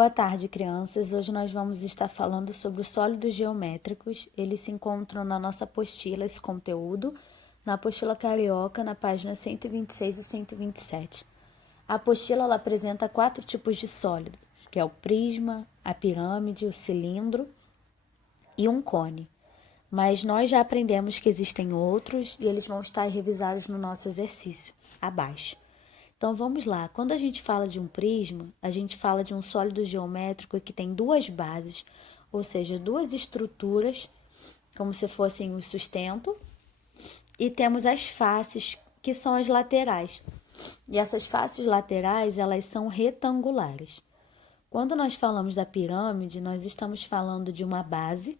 Boa tarde, crianças. Hoje nós vamos estar falando sobre os sólidos geométricos. Eles se encontram na nossa apostila, esse conteúdo, na apostila carioca, na página 126 e 127. A apostila ela apresenta 4 tipos de sólidos, que é o prisma, a pirâmide, o cilindro e um cone. Mas nós já aprendemos que existem outros e eles vão estar revisados no nosso exercício, abaixo. Então, vamos lá. Quando a gente fala de um prisma, a gente fala de um sólido geométrico que tem duas bases, ou seja, duas estruturas, como se fossem o sustento, e temos as faces, que são as laterais. E essas faces laterais, elas são retangulares. Quando nós falamos da pirâmide, nós estamos falando de uma base,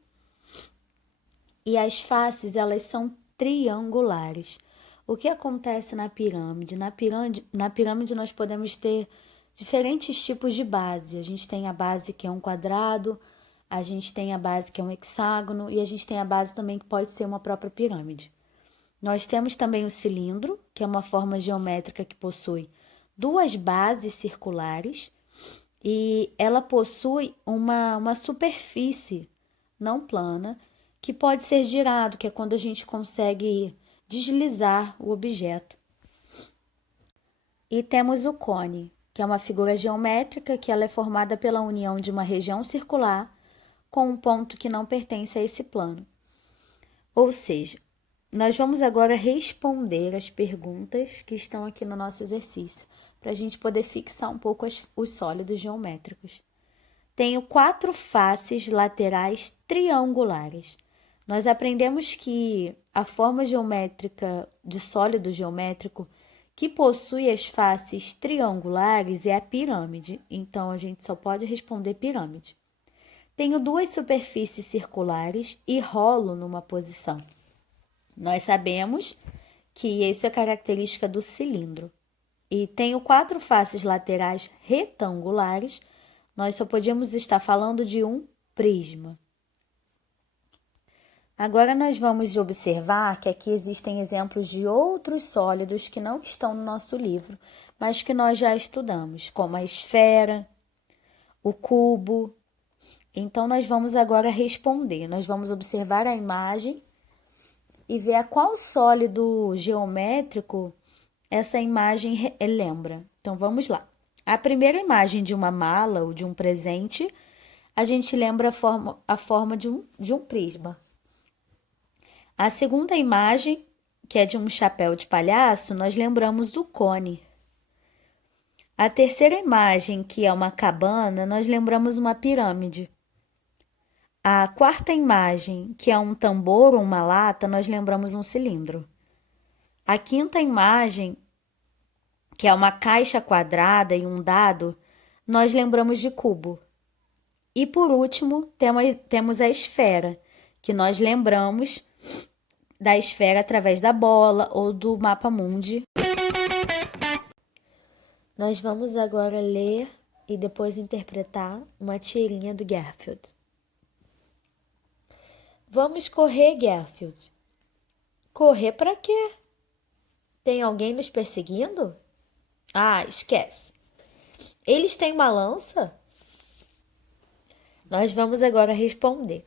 e as faces, elas são triangulares. O que acontece na pirâmide? Na pirâmide nós podemos ter diferentes tipos de base. A gente tem a base que é um quadrado, a gente tem a base que é um hexágono e a gente tem a base também que pode ser uma própria pirâmide. Nós temos também o cilindro, que é uma forma geométrica que possui duas bases circulares e ela possui uma superfície não plana que pode ser girado, que é quando a gente consegue deslizar o objeto. E temos o cone, que é uma figura geométrica que ela é formada pela união de uma região circular com um ponto que não pertence a esse plano. Ou seja, nós vamos agora responder as perguntas que estão aqui no nosso exercício, para a gente poder fixar um pouco os sólidos geométricos. Tenho 4 faces laterais triangulares. Nós aprendemos que a forma geométrica de sólido geométrico que possui as faces triangulares é a pirâmide, então a gente só pode responder pirâmide. Tenho 2 superfícies circulares e rolo numa posição. Nós sabemos que isso é característica do cilindro. E tenho 4 faces laterais retangulares, nós só podíamos estar falando de um prisma. Agora nós vamos observar que aqui existem exemplos de outros sólidos que não estão no nosso livro, mas que nós já estudamos, como a esfera, o cubo. Então, nós vamos agora responder. Nós vamos observar a imagem e ver a qual sólido geométrico essa imagem lembra. Então, vamos lá. A primeira imagem de uma mala ou de um presente, a gente lembra a forma de um prisma. A segunda imagem, que é de um chapéu de palhaço, nós lembramos do cone. A terceira imagem, que é uma cabana, nós lembramos uma pirâmide. A quarta imagem, que é um tambor ou uma lata, nós lembramos um cilindro. A quinta imagem, que é uma caixa quadrada e um dado, nós lembramos de cubo. E por último, temos a esfera, que nós lembramos da esfera através da bola ou do mapa mundi. Nós vamos agora ler e depois interpretar uma tirinha do Garfield. Vamos correr, Garfield. Correr para quê? Tem alguém nos perseguindo? Ah, esquece. Eles têm uma lança? Nós vamos agora responder.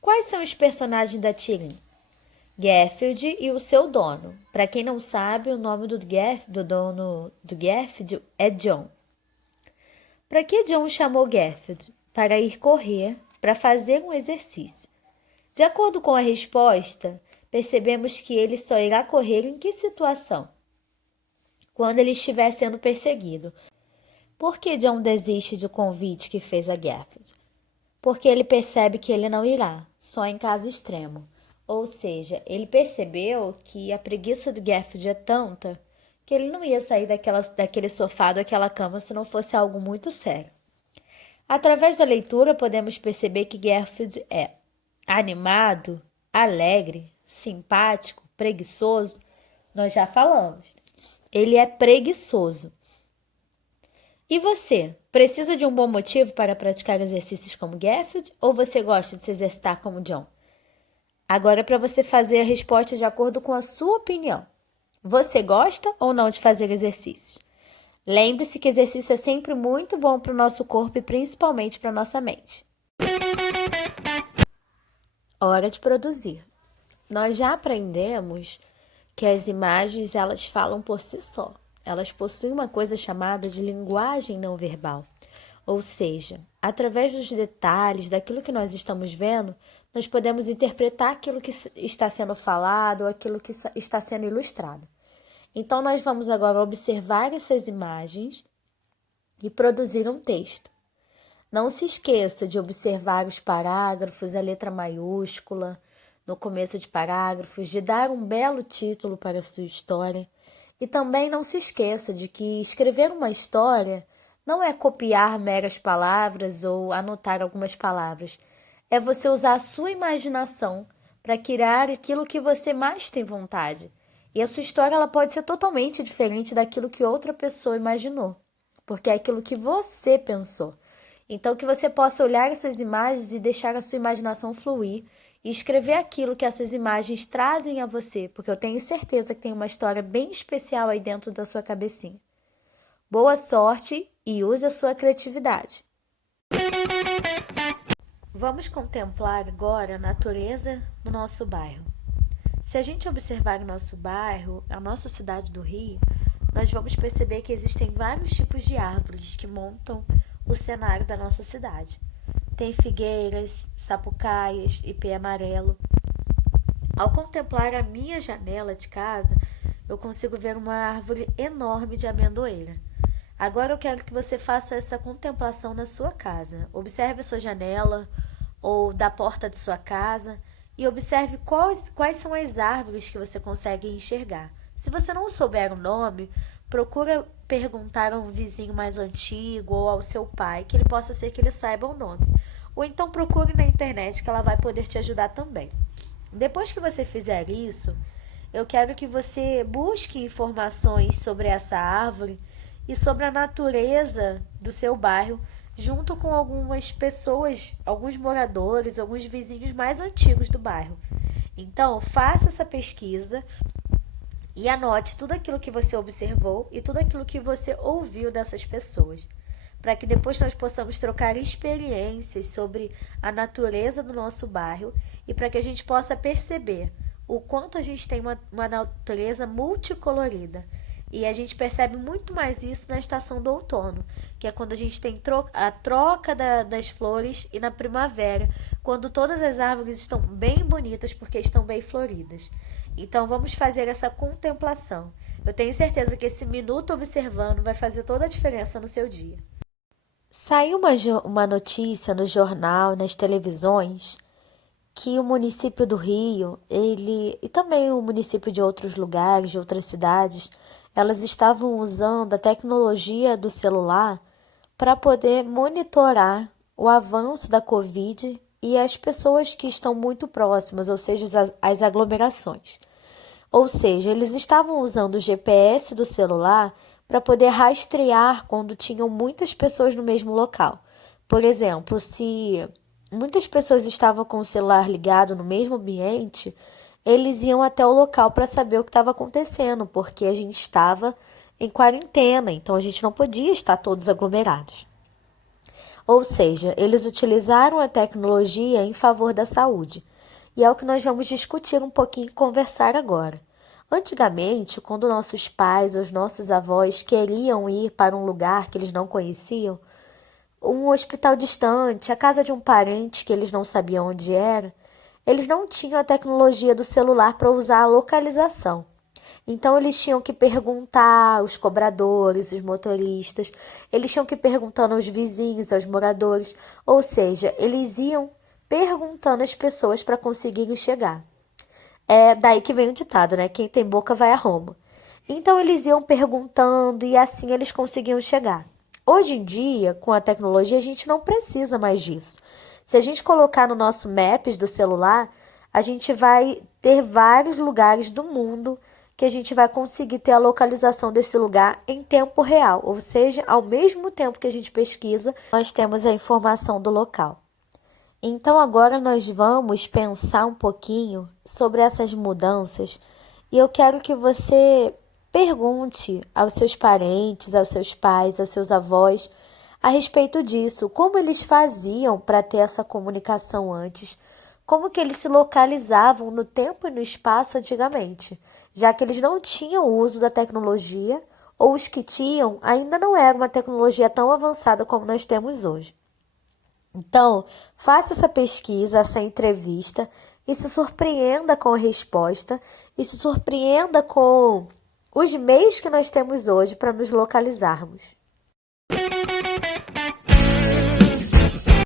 Quais são os personagens da tirinha? Garfield e o seu dono. Para quem não sabe, o nome do dono do Garfield é John. Para que John chamou Garfield? Para ir correr, para fazer um exercício. De acordo com a resposta, percebemos que ele só irá correr em que situação? Quando ele estiver sendo perseguido. Por que John desiste do convite que fez a Garfield? Porque ele percebe que ele não irá, só em caso extremo. Ou seja, ele percebeu que a preguiça do Garfield é tanta que ele não ia sair daquele sofá, daquela cama, se não fosse algo muito sério. Através da leitura, podemos perceber que Garfield é animado, alegre, simpático, preguiçoso. Nós já falamos. Ele é preguiçoso. E você? Precisa de um bom motivo para praticar exercícios como Garfield ou você gosta de se exercitar como John? Agora é para você fazer a resposta de acordo com a sua opinião. Você gosta ou não de fazer exercícios? Lembre-se que exercício é sempre muito bom para o nosso corpo e principalmente para a nossa mente. Hora de produzir. Nós já aprendemos que as imagens elas falam por si só. Elas possuem uma coisa chamada de linguagem não verbal. Ou seja, através dos detalhes daquilo que nós estamos vendo, nós podemos interpretar aquilo que está sendo falado ou aquilo que está sendo ilustrado. Então, nós vamos agora observar essas imagens e produzir um texto. Não se esqueça de observar os parágrafos, a letra maiúscula, no começo de parágrafos, de dar um belo título para a sua história. E também não se esqueça de que escrever uma história não é copiar meras palavras ou anotar algumas palavras. É você usar a sua imaginação para criar aquilo que você mais tem vontade. E a sua história ela pode ser totalmente diferente daquilo que outra pessoa imaginou, porque é aquilo que você pensou. Então, que você possa olhar essas imagens e deixar a sua imaginação fluir e escrever aquilo que essas imagens trazem a você, porque eu tenho certeza que tem uma história bem especial aí dentro da sua cabecinha. Boa sorte e use a sua criatividade. Vamos contemplar agora a natureza do nosso bairro. Se a gente observar o nosso bairro, a nossa cidade do Rio, nós vamos perceber que existem vários tipos de árvores que montam o cenário da nossa cidade. Tem figueiras, sapucaias, ipê amarelo. Ao contemplar a minha janela de casa, eu consigo ver uma árvore enorme de amendoeira. Agora eu quero que você faça essa contemplação na sua casa. Observe a sua janela ou da porta de sua casa e observe quais são as árvores que você consegue enxergar. Se você não souber o nome, procura perguntar a um vizinho mais antigo ou ao seu pai, que ele possa ser que ele saiba o nome. Ou então procure na internet, que ela vai poder te ajudar também. Depois que você fizer isso, eu quero que você busque informações sobre essa árvore e sobre a natureza do seu bairro, junto com algumas pessoas, alguns moradores, alguns vizinhos mais antigos do bairro. Então, faça essa pesquisa e anote tudo aquilo que você observou e tudo aquilo que você ouviu dessas pessoas, para que depois nós possamos trocar experiências sobre a natureza do nosso bairro e para que a gente possa perceber o quanto a gente tem uma natureza multicolorida. E a gente percebe muito mais isso na estação do outono, que é quando a gente tem a troca das flores, e na primavera, quando todas as árvores estão bem bonitas porque estão bem floridas. Então vamos fazer essa contemplação. Eu tenho certeza que esse minuto observando vai fazer toda a diferença no seu dia. Saiu uma notícia no jornal, nas televisões, que o município do Rio, e também o município de outros lugares, de outras cidades, elas estavam usando a tecnologia do celular para poder monitorar o avanço da Covid e as pessoas que estão muito próximas, ou seja, as aglomerações. Ou seja, eles estavam usando o GPS do celular para poder rastrear quando tinham muitas pessoas no mesmo local. Por exemplo, se muitas pessoas estavam com o celular ligado no mesmo ambiente, eles iam até o local para saber o que estava acontecendo, porque a gente estava em quarentena, então a gente não podia estar todos aglomerados. Ou seja, eles utilizaram a tecnologia em favor da saúde. E é o que nós vamos discutir um pouquinho e conversar agora. Antigamente, quando nossos pais ou os nossos avós queriam ir para um lugar que eles não conheciam, um hospital distante, a casa de um parente que eles não sabiam onde era, eles não tinham a tecnologia do celular para usar a localização. Então, eles tinham que perguntar aos cobradores, os motoristas, eles tinham que perguntar aos vizinhos, aos moradores, ou seja, eles iam perguntando às pessoas para conseguirem chegar. É daí que vem o ditado, né? Quem tem boca vai a Roma. Então, eles iam perguntando e assim eles conseguiam chegar. Hoje em dia, com a tecnologia, a gente não precisa mais disso. Se a gente colocar no nosso Maps do celular, a gente vai ter vários lugares do mundo que a gente vai conseguir ter a localização desse lugar em tempo real. Ou seja, ao mesmo tempo que a gente pesquisa, nós temos a informação do local. Então, agora nós vamos pensar um pouquinho sobre essas mudanças e eu quero que você Pergunte aos seus parentes, aos seus pais, aos seus avós a respeito disso, como eles faziam para ter essa comunicação antes, como que eles se localizavam no tempo e no espaço antigamente, já que eles não tinham o uso da tecnologia, ou os que tinham ainda não era uma tecnologia tão avançada como nós temos hoje. Então, faça essa pesquisa, essa entrevista e se surpreenda com a resposta e se surpreenda com os meios que nós temos hoje para nos localizarmos.